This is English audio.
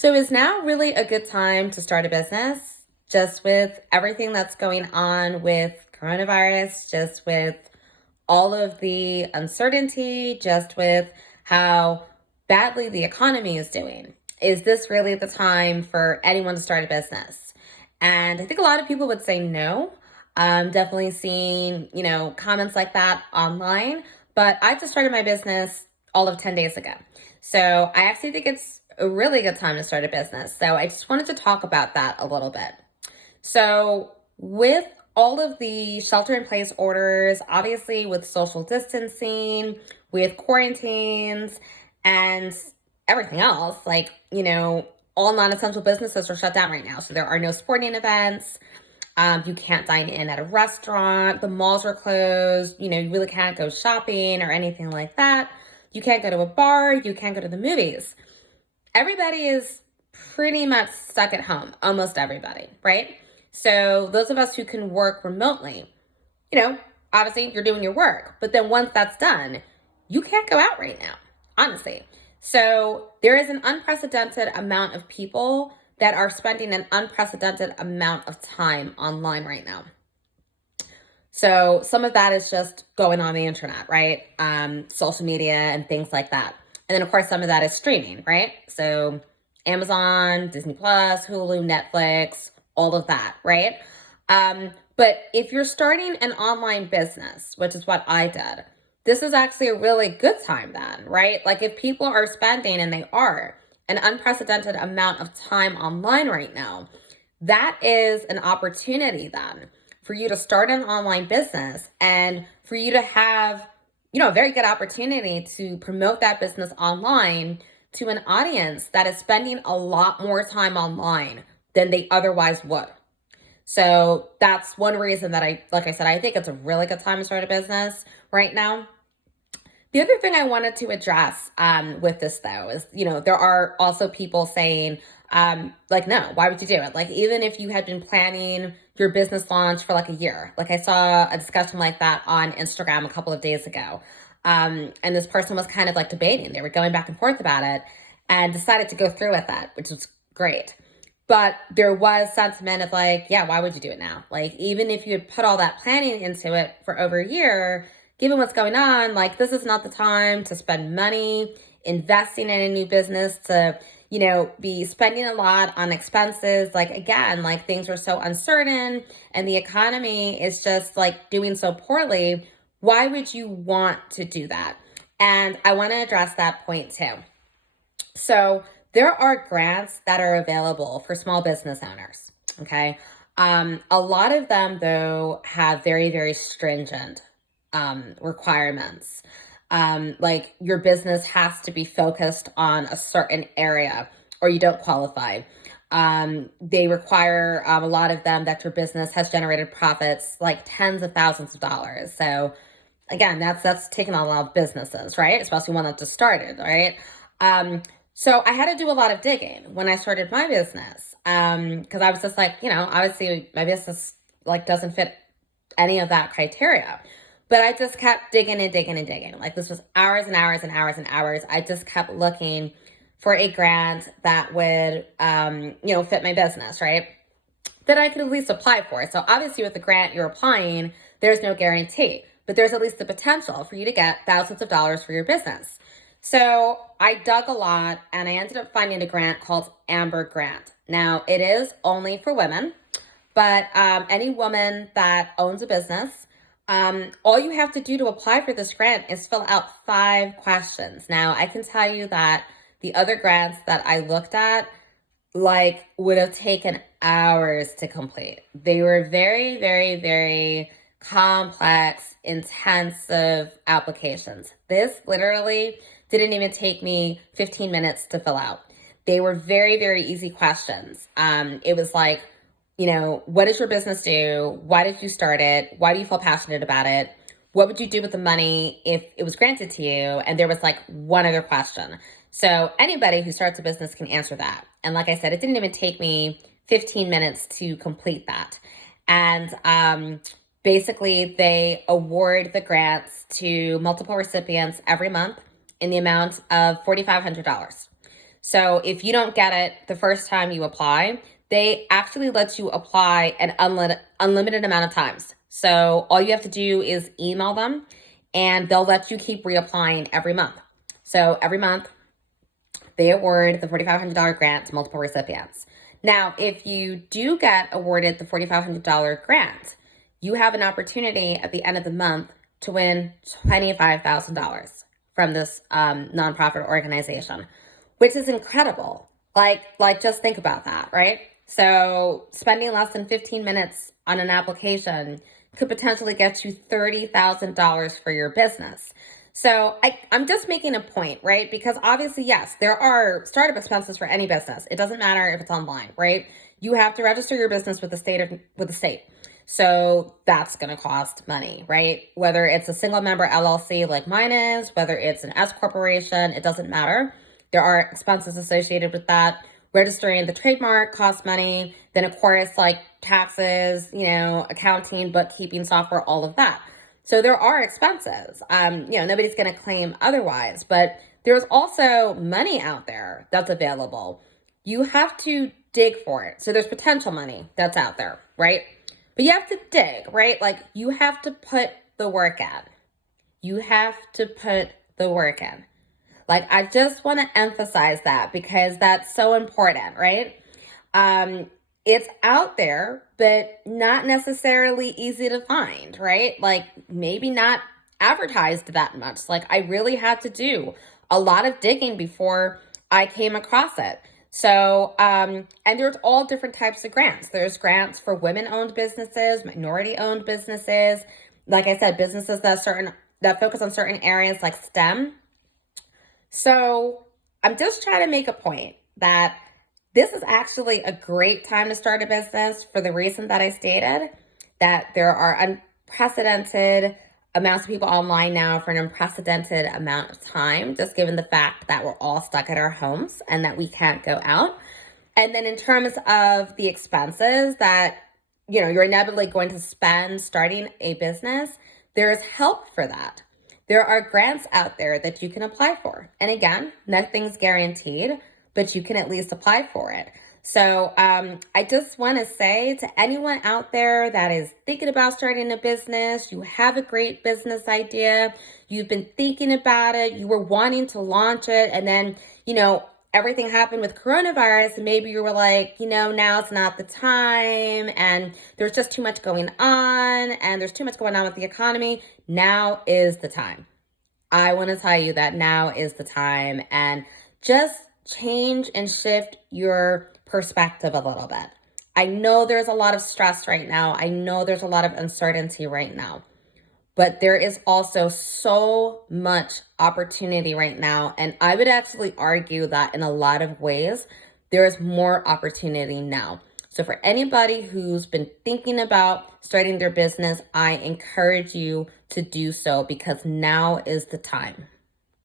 So is now really a good time to start a business? Just with everything that's going on with coronavirus, just with all of the uncertainty, just with how badly the economy is doing. Is this really the time for anyone to start a business? And I think a lot of people would say no. I'm definitely seeing, comments like that online, but I just started my business all of 10 days ago. So I actually think it's a really good time to start a business. So I just wanted to talk about that a little bit. So, with all of the shelter in place orders, obviously with social distancing, with quarantines, and everything else, all non essential businesses are shut down right now. So, there are no sporting events. You can't dine in at a restaurant. The malls are closed. You really can't go shopping or anything like that. You can't go to a bar. You can't go to the movies. Everybody is pretty much stuck at home, almost everybody, right? So those of us who can work remotely, obviously you're doing your work, but then once that's done, you can't go out right now, honestly. So there is an unprecedented amount of people that are spending an unprecedented amount of time online right now. So some of that is just going on the internet, right? Social media and things like that. And then of course, some of that is streaming, right? So Amazon, Disney Plus, Hulu, Netflix, all of that, right? But if you're starting an online business, which is what I did, this is actually a really good time then, right? Like if people are spending, and they are, an unprecedented amount of time online right now, that is an opportunity then for you to start an online business and for you to have, a very good opportunity to promote that business online to an audience that is spending a lot more time online than they otherwise would. So that's one reason that like I said, I think it's a really good time to start a business right now. The other thing I wanted to address with this, though, is, there are also people saying, no, why would you do it? Like, even if you had been planning your business launch for like a year, like I saw a discussion like that on Instagram a couple of days ago. And this person was kind of like debating. They were going back and forth about it and decided to go through with that, which was great. But there was sentiment of like, yeah, why would you do it now? Like, even if you had put all that planning into it for over a year, given what's going on, like this is not the time to spend money investing in a new business, to, be spending a lot on expenses. Like, again, like things are so uncertain and the economy is just like doing so poorly. Why would you want to do that? And I want to address that point too. So there are grants that are available for small business owners. Okay. A lot of them, though, have very, very stringent requirements. Like your business has to be focused on a certain area or you don't qualify. They require a lot of them that your business has generated profits like tens of thousands of dollars. So again, that's taking on a lot of businesses, right? Especially one that just started, right? So I had to do a lot of digging when I started my business. Cause I was just like, obviously my business like doesn't fit any of that criteria. But I just kept digging and digging and digging. Like this was hours and hours and hours and hours. I just kept looking for a grant that would, fit my business, right? That I could at least apply for. So obviously with the grant you're applying, there's no guarantee, but there's at least the potential for you to get thousands of dollars for your business. So I dug a lot and I ended up finding a grant called Amber Grant. Now it is only for women, but any woman that owns a business, all you have to do to apply for this grant is fill out 5 questions. Now, I can tell you that the other grants that I looked at, like, would have taken hours to complete. They were very, very, very complex, intensive applications. This literally didn't even take me 15 minutes to fill out. They were very, very easy questions. It was like, what does your business do? Why did you start it? Why do you feel passionate about it? What would you do with the money if it was granted to you? And there was like one other question. So anybody who starts a business can answer that. And like I said, it didn't even take me 15 minutes to complete that. And basically, they award the grants to multiple recipients every month in the amount of $4,500. So if you don't get it the first time you apply, they actually let you apply an unlimited amount of times. So all you have to do is email them and they'll let you keep reapplying every month. So every month they award the $4,500 grant to multiple recipients. Now, if you do get awarded the $4,500 grant, you have an opportunity at the end of the month to win $25,000 from this nonprofit organization, which is incredible. Like just think about that, right? So spending less than 15 minutes on an application could potentially get you $30,000 for your business. So I'm just making a point, right? Because obviously, yes, there are startup expenses for any business. It doesn't matter if it's online, right? You have to register your business with the state. So that's going to cost money, right? Whether it's a single member LLC like mine is, whether it's an S corporation, it doesn't matter. There are expenses associated with that. Registering the trademark costs money. Then of course, like taxes, accounting, bookkeeping software, all of that. So there are expenses. Nobody's going to claim otherwise, but there's also money out there that's available. You have to dig for it. So there's potential money that's out there, right? But you have to dig, right? Like you have to put the work in. You have to put the work in. Like I just want to emphasize that because that's so important, right? It's out there, but not necessarily easy to find, right? Like maybe not advertised that much. Like I really had to do a lot of digging before I came across it. So, and there's all different types of grants. There's grants for women-owned businesses, minority-owned businesses. Like I said, businesses that focus on certain areas like STEM. So I'm just trying to make a point that this is actually a great time to start a business for the reason that I stated, that there are unprecedented amounts of people online now for an unprecedented amount of time, just given the fact that we're all stuck at our homes and that we can't go out. And then in terms of the expenses that, you're inevitably going to spend starting a business, there's help for that. There are grants out there that you can apply for. And again, nothing's guaranteed, but you can at least apply for it. So I just want to say to anyone out there that is thinking about starting a business, you have a great business idea, you've been thinking about it, you were wanting to launch it, and then, everything happened with coronavirus, and maybe you were like, now's not the time, and there's just too much going on, and there's too much going on with the economy. Now is the time. I want to tell you that now is the time, and just change and shift your perspective a little bit. I know there's a lot of stress right now. I know there's a lot of uncertainty right now. But there is also so much opportunity right now. And I would actually argue that in a lot of ways, there is more opportunity now. So for anybody who's been thinking about starting their business, I encourage you to do so because now is the time.